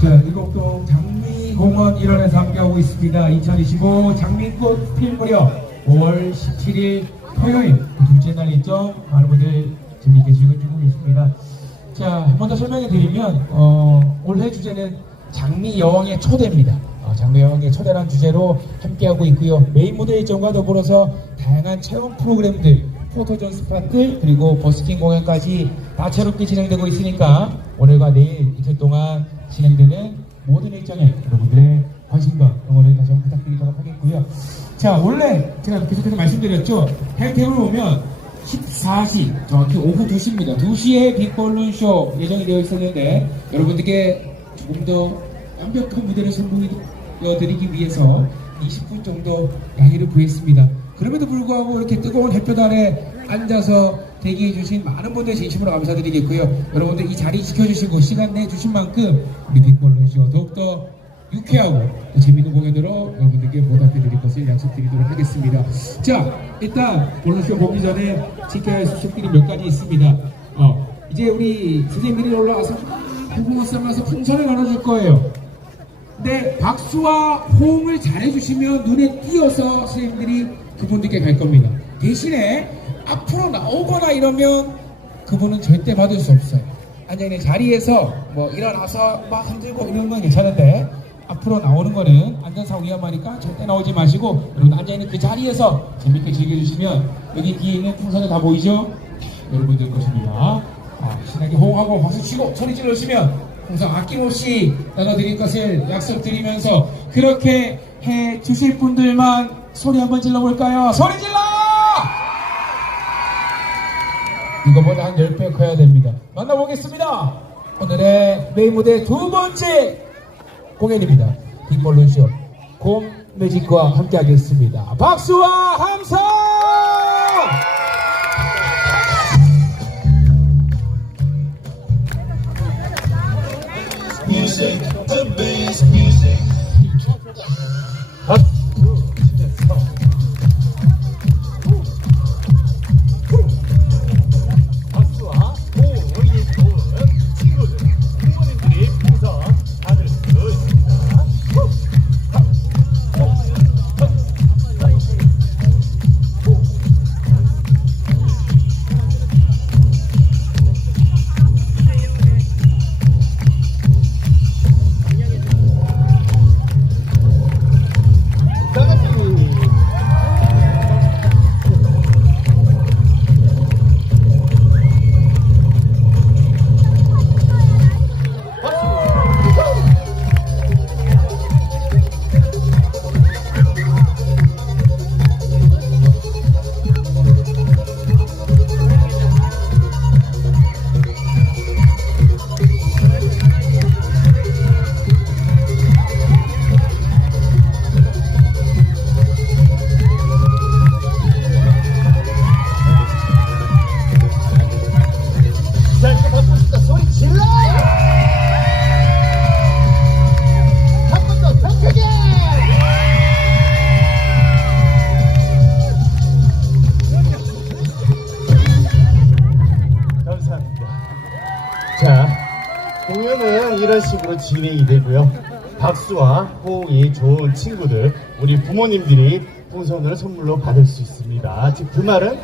자, 이곡동 장미공원 일원에서 함께하고 있습니다. 2025 장미꽃 필 무렵 5월 17일 토요일 그 둘째 날 일정 많은 분들 재미있게 즐겨주고 있습니다. 자, 한 번 더 설명해 드리면 어, 올해 주제는 장미 여왕의 초대입니다. 어, 장미 여왕의 초대라는 주제로 함께하고 있고요. 메인 무대 일정과 더불어서 다양한 체험 프로그램들, 포토존 스팟들 그리고 버스킹 공연까지 다채롭게 진행되고 있으니까 오늘과 내일 이틀 동안 진행되는 모든 일정에 여러분들의 관심과 응원을 다시 한번 부탁드리도록 하겠고요. 자, 원래 제가 계속해서 말씀드렸죠. 헬템을 보면 14시, 정확히 오후 2시입니다. 2시에 빅볼룬 쇼 예정이 되어 있었는데 여러분들께 조금 더 완벽한 무대를 선보여드리기 위해서 20분 정도 양해를 구했습니다. 그럼에도 불구하고 이렇게 뜨거운 햇볕 아래 앉아서 대기해 주신 많은 분들 진심으로 감사드리겠고요. 여러분들 이 자리 지켜주시고 시간 내주신 만큼 우리 빅볼룬 쇼 더욱더 유쾌하고 또 재밌는 공연으로 여러분들께 보답해 드릴 것을 약속드리도록 하겠습니다. 자, 일단 볼런쇼 보기 전에 지켜야 할 수식들이 몇 가지 있습니다. 어, 이제 우리 선생님들이 올라와서 퍼포먼스하면서 풍선을 나눠줄 거예요. 근데 박수와 호응을 잘해주시면 눈에 띄어서 선생님들이 그분들께 갈 겁니다. 대신에 앞으로 나오거나 이러면 그분은 절대 받을 수 없어요. 아니, 자리에서 뭐 일어나서 막 흔들고 이런 건 괜찮은데 앞으로 나오는 거는 안전사고 위험하니까 절대 나오지 마시고 여러분 앉아있는 그 자리에서 재밌게 즐겨주시면 여기 뒤에 있는 풍선을 다 보이죠? 여러분들 것입니다. 아, 신나게 호응하고 박수 치고 소리 질러주시면 항상 아낌없이 나눠드릴 것을 약속드리면서 그렇게 해 주실 분들만 소리 한번 질러볼까요? 소리 질러! 이거보다 한 10배 커야 됩니다. 만나보겠습니다. 오늘의 메인 무대 두 번째 공연입니다. 빅볼룬쇼 곰 매직과 함께하겠습니다. 박수와 함성! 진행이 되고요. 박수와 호응이 좋은 친구들, 우리 부모님들이 풍선을 선물로 받을 수 있습니다. 즉, 그 말은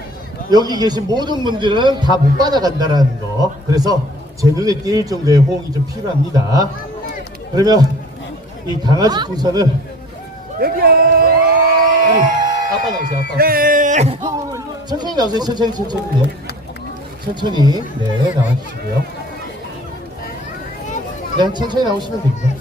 여기 계신 모든 분들은 다 못 받아간다라는 거. 그래서 제 눈에 띌 정도의 호응이 좀 필요합니다. 그러면 이 강아지 풍선을 여기요! 아빠 나오세요, 아빠. 네! 천천히 나오세요, 천천히, 천천히. 네. 천천히, 네, 나와주시고요. 네, 천천히 나오시면 됩니다.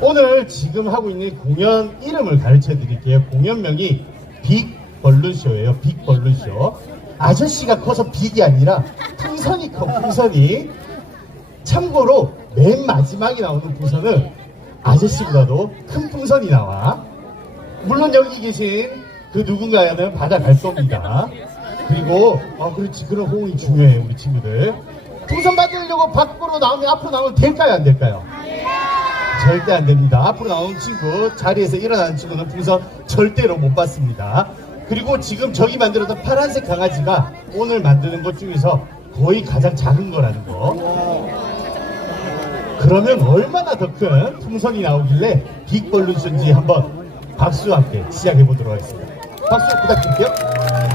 오늘 지금 하고 있는 공연 이름을 가르쳐 드릴게요. 공연명이 빅 벌룬쇼예요. 빅 벌룬쇼. 아저씨가 커서 빅이 아니라 풍선이 커, 풍선이. 참고로 맨 마지막에 나오는 풍선은 아저씨보다도 큰 풍선이 나와. 물론 여기 계신 그 누군가는 받아갈 겁니다. 그리고 아 그렇지 그런 호응이 중요해 우리 친구들. 풍선 받으려고 밖으로 나오면 앞으로 나오면 될까요 안 될까요? 절대 안 됩니다. 앞으로 나오는 친구 자리에서 일어나는 친구는 풍선 절대로 못 받습니다. 그리고 지금 저기 만들었던 파란색 강아지가 오늘 만드는 것 중에서 거의 가장 작은 거라는 거. 그러면 얼마나 더 큰 풍선이 나오길래 빅벌룬쇼인지 한번 박수와 함께 시작해 보도록 하겠습니다. 박수 부탁드릴게요.